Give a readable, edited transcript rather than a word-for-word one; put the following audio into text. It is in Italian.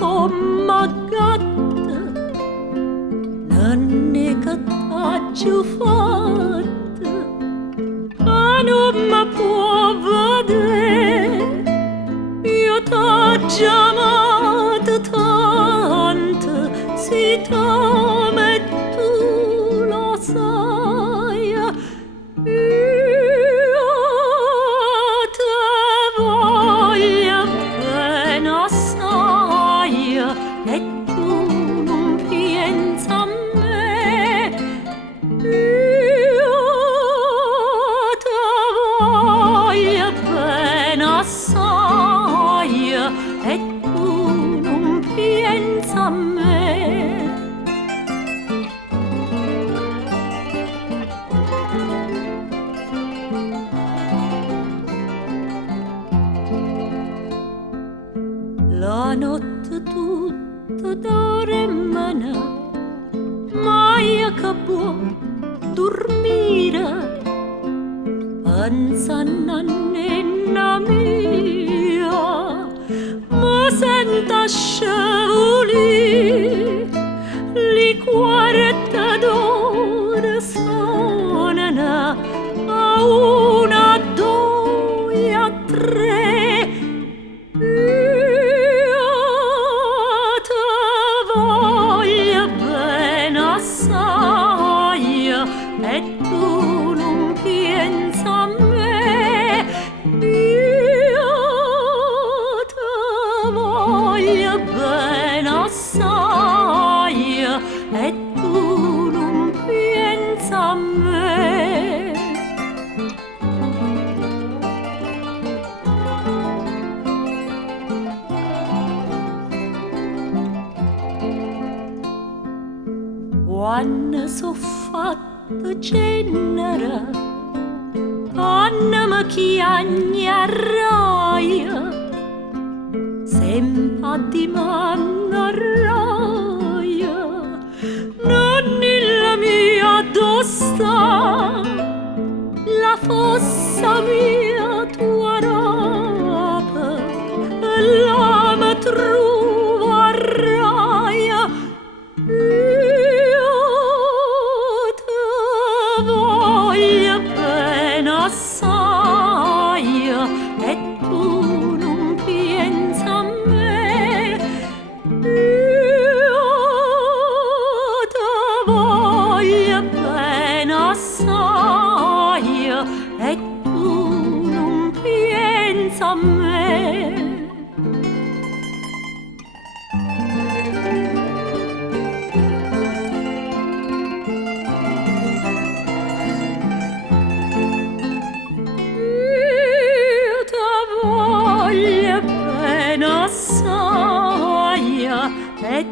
come gatta, non ne che t'haggi fatta, ma non mi può vedere. Io t'haggi amata tanto, si t'ama e tu lo sai. Io te voglio bene assai e tu non pensa a me. Io te voglio bene assai e tu non pensa a me. La notte tutta dormana, mai che può dormire, pensando a nonna mia, ma senta scivolì, li quarta d'ora suonano a una, a due, a tre. E tu non pensa a me. Io te voglio bene assai e tu non pensa a me. Quando so fatta cenere, annama chiagna raia, sempre di manna raia, non la mia dosta, la fossa mia tua rapa, la me trova raia. E tu non pensa a me. Io te voglio bene assai e tu non pensa a me. Assai e